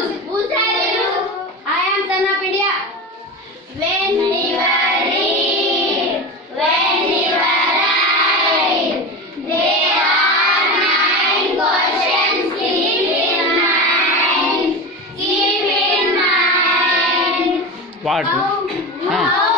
Who said you? I am son of India. When we were read, when we were write, there are 9 questions. Keep in mind. Keep in mind. What? How